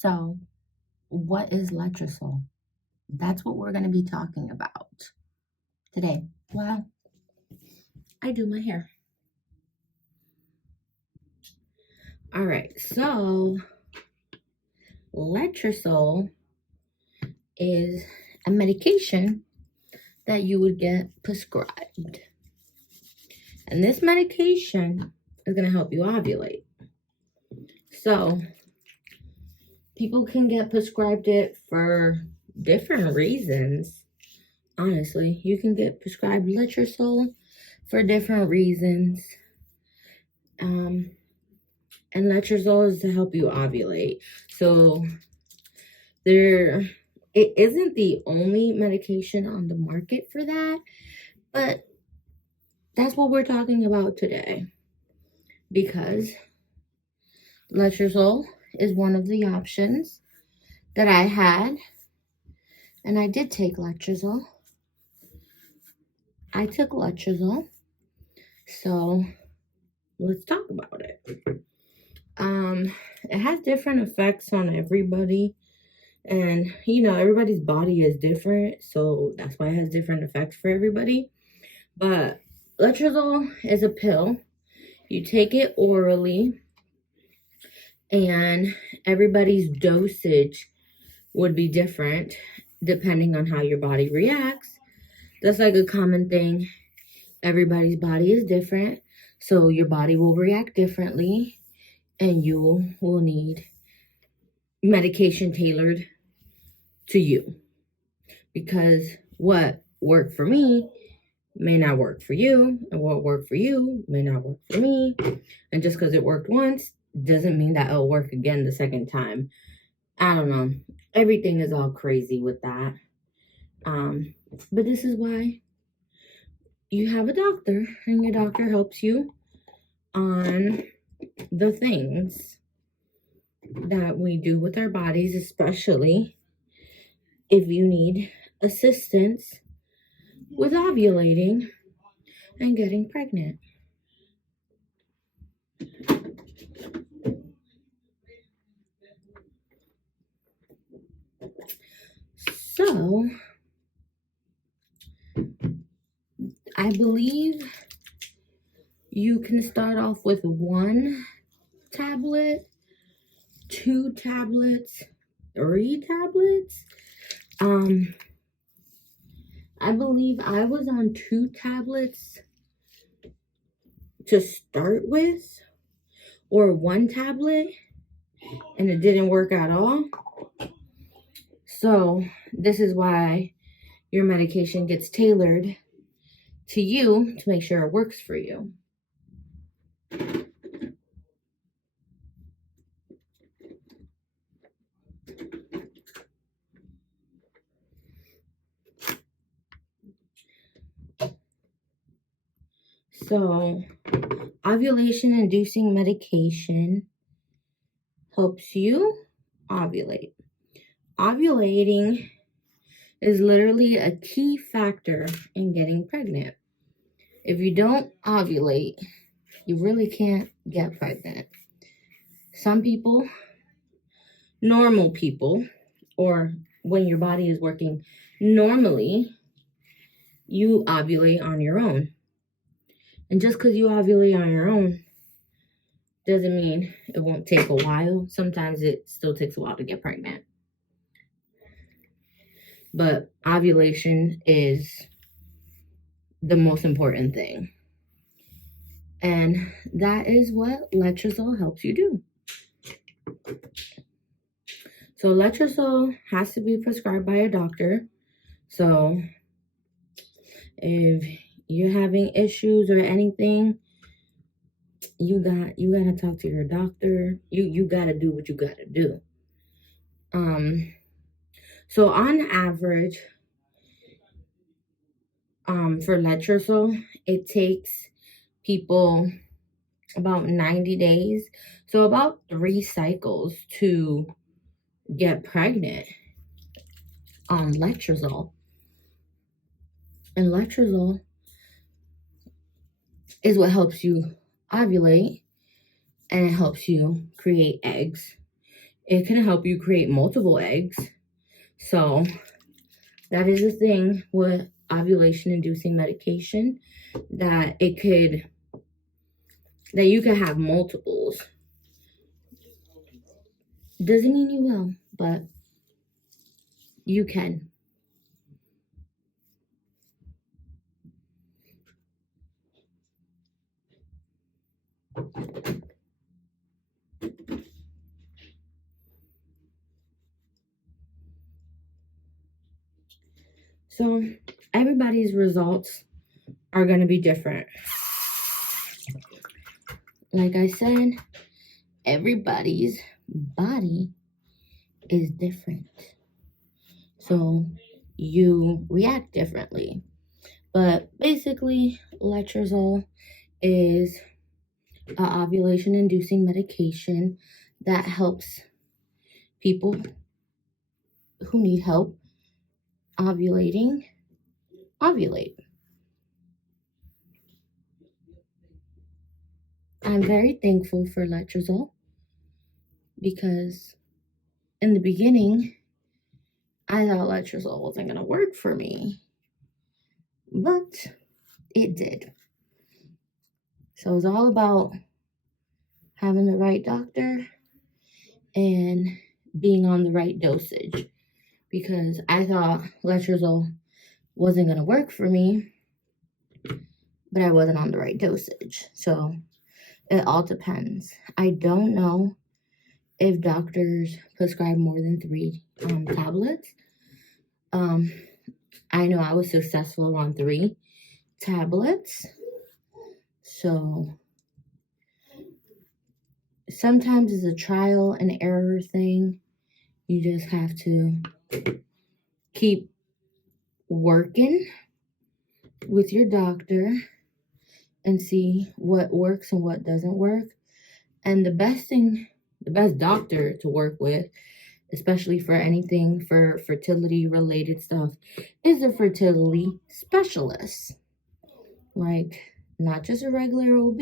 So, what is letrozole? That's what we're going to be talking about today. Well, I do my hair. All right, so letrozole is a medication that you would get prescribed. And this medication is going to help you ovulate. So, people can get prescribed it for different reasons. Honestly, you can get prescribed letrozole for different reasons. And letrozole is to help you ovulate. So, it isn't the only medication on the market for that, but that's what we're talking about today, because letrozole is one of the options that I had, and I did take letrozole. I took letrozole, so let's talk about it. It has different effects on everybody, and everybody's body is different, so that's why it has different effects for everybody. But letrozole is a pill. You take it orally, and everybody's dosage would be different depending on how your body reacts. That's like a common thing. Everybody's body is different, so your body will react differently, and you will need medication tailored to you, because what worked for me may not work for you, and what worked for you may not work for me. And just because it worked once doesn't mean that it'll work again the second time. I don't know. Everything is all crazy with that. But this is why you have a doctor, and your doctor helps you on the things that we do with our bodies, especially if you need assistance with ovulating and getting pregnant. So, I believe you can start off with 1 tablet, 2 tablets, 3 tablets. I believe I was on 2 tablets to start with, or 1 tablet, and it didn't work at all. So this is why your medication gets tailored to you to make sure it works for you. So, ovulation-inducing medication helps you ovulate. Ovulating is literally a key factor in getting pregnant. If you don't ovulate, you really can't get pregnant. Some people, normal people, or when your body is working normally, you ovulate on your own. And just because you ovulate on your own doesn't mean it won't take a while. Sometimes it still takes a while to get pregnant. But ovulation is the most important thing. And that is what letrozole helps you do. So letrozole has to be prescribed by a doctor. So if you're having issues or anything, you gotta talk to your doctor. You gotta do what you gotta do. So on average, for letrozole, it takes people about 90 days, so about 3 cycles to get pregnant on letrozole. And letrozole is what helps you ovulate, and it helps you create eggs it can help you create multiple eggs. So that is a thing with ovulation-inducing medication, that you could have multiples. Doesn't mean you will, but you can. So everybody's results are going to be different. Like I said, everybody's body is different. So you react differently. But basically, Letrozole is an ovulation-inducing medication that helps people who need help ovulate. I'm very thankful for Letrozole because in the beginning, I thought Letrozole wasn't going to work for me, but it did. So it's all about having the right doctor and being on the right dosage, because I thought Letrozole wasn't going to work for me, but I wasn't on the right dosage. So it all depends. I don't know if doctors prescribe more than 3 tablets. I know I was successful on 3 tablets. So sometimes it's a trial and error thing. You just have to keep working with your doctor and see what works and what doesn't work. And the best doctor to work with, especially for anything for fertility related stuff, is a fertility specialist. Like, not just a regular OB.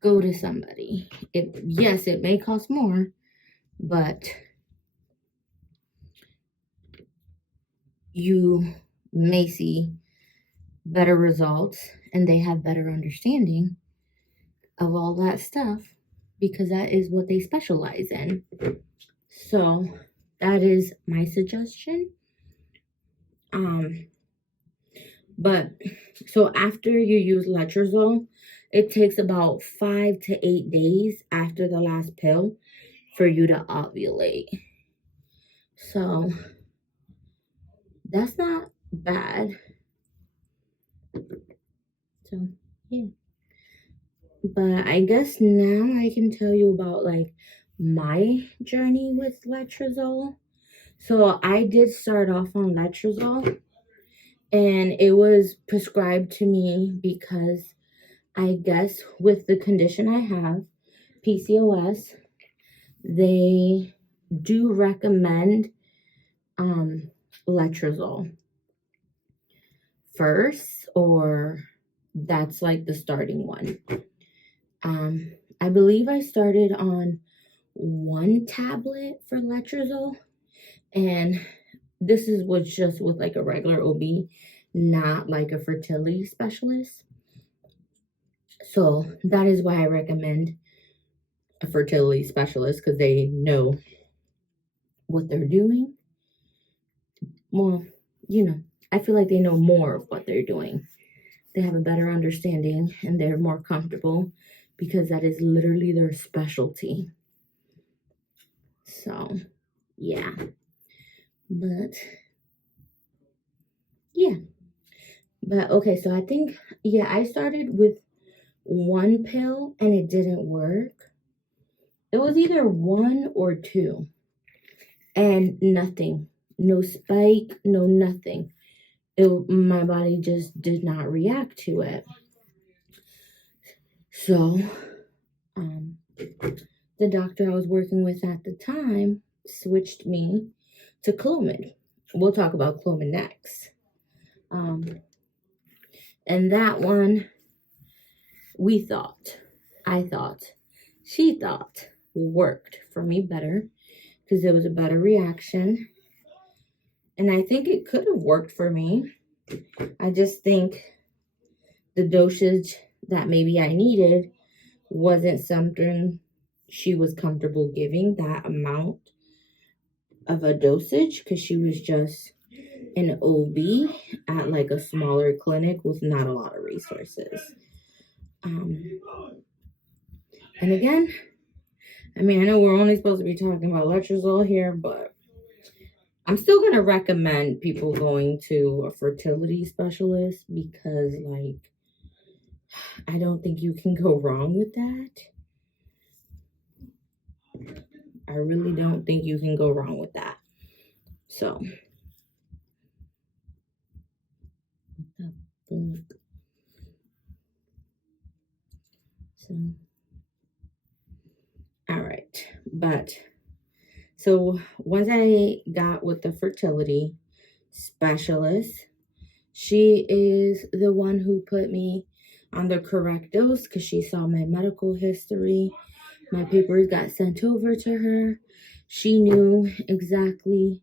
Go to somebody. Yes, it may cost more, but you may see better results and they have better understanding of all that stuff, because that is what they specialize in. So that is my suggestion. But so after you use Letrozole, it takes about 5 to 8 days after the last pill for you to ovulate. So that's not bad. So yeah. But I guess now I can tell you about like my journey with Letrozole. So I did start off on Letrozole, and it was prescribed to me because I guess with the condition I have, PCOS, they do recommend Letrozole first, or that's like the starting one. I believe I started on 1 tablet for Letrozole, and this was just with like a regular OB, not like a fertility specialist. So that is why I recommend a fertility specialist, because they know what they're doing. Well, I feel like they know more of what they're doing. They have a better understanding and they're more comfortable, because that is literally their specialty. So, yeah. But, yeah. But, okay, so I think, I started with 1 pill and it didn't work. It was either 1 or 2. And nothing. No spike, no nothing. My body just did not react to it. So, the doctor I was working with at the time switched me to Clomid. We'll talk about Clomid next. And that one, I thought, she thought worked for me better because it was a better reaction. And I think it could have worked for me. I just think the dosage that maybe I needed wasn't something she was comfortable giving, that amount of a dosage, because she was just an OB at like a smaller clinic with not a lot of resources. And again, I mean, I know we're only supposed to be talking about letrozole here, but I'm still going to recommend people going to a fertility specialist because, like, I don't think you can go wrong with that. I really don't think you can go wrong with that. So, all right. But, so once I got with the fertility specialist, she is the one who put me on the correct dose because she saw my medical history. My papers got sent over to her. She knew exactly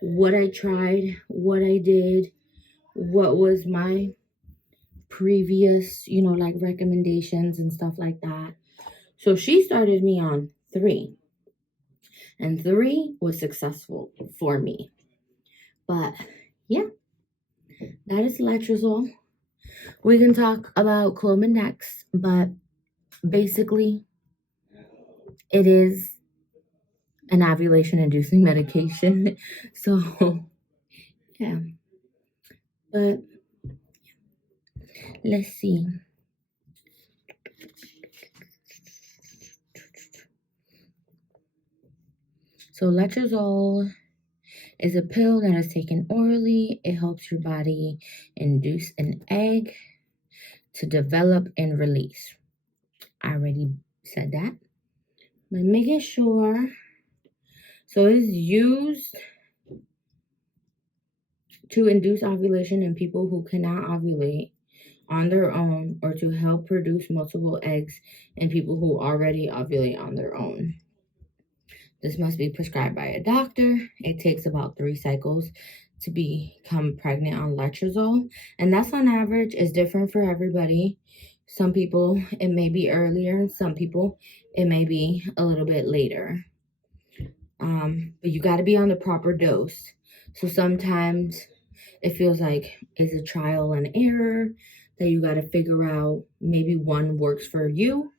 what I tried, what I did, what was my previous, like recommendations and stuff like that. So she started me on 3. And 3 was successful for me. But yeah, that is letrozole. We can talk about Clomid next, but basically it is an ovulation-inducing medication. So, yeah. But let's see. So letrozole is a pill that is taken orally. It helps your body induce an egg to develop and release. I already said that. But making sure. So it's used to induce ovulation in people who cannot ovulate on their own or to help produce multiple eggs in people who already ovulate on their own. This must be prescribed by a doctor. It takes about 3 cycles to become pregnant on letrozole, and that's on average. Is different for everybody. Some people it may be earlier, and some people it may be a little bit later. But you got to be on the proper dose. So sometimes it feels like it's a trial and error that you got to figure out. Maybe 1 works for you,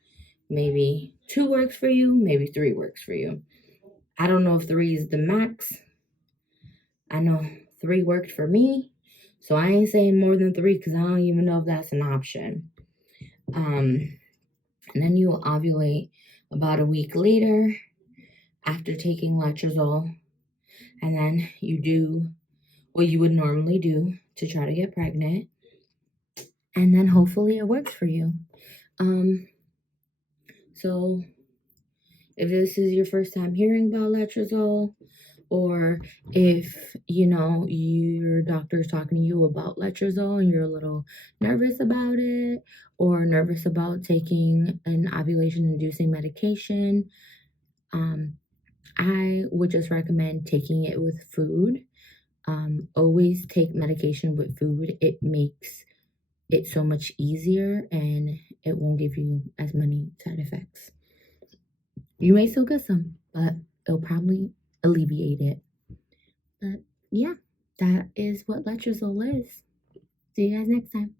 maybe 2 works for you, maybe 3 works for you. I don't know if 3 is the max. I know 3 worked for me, so I ain't saying more than 3 because I don't even know if that's an option. And then you will ovulate about a week later after taking letrozole, and then you do what you would normally do to try to get pregnant, and then hopefully it works for you. So if this is your first time hearing about letrozole, or if, your doctor is talking to you about letrozole and you're a little nervous about it, or nervous about taking an ovulation-inducing medication, I would just recommend taking it with food. Always take medication with food. It makes it so much easier and it won't give you as many side effects. You may still get some, but it'll probably alleviate it. But yeah, that is what letrozole is. See you guys next time.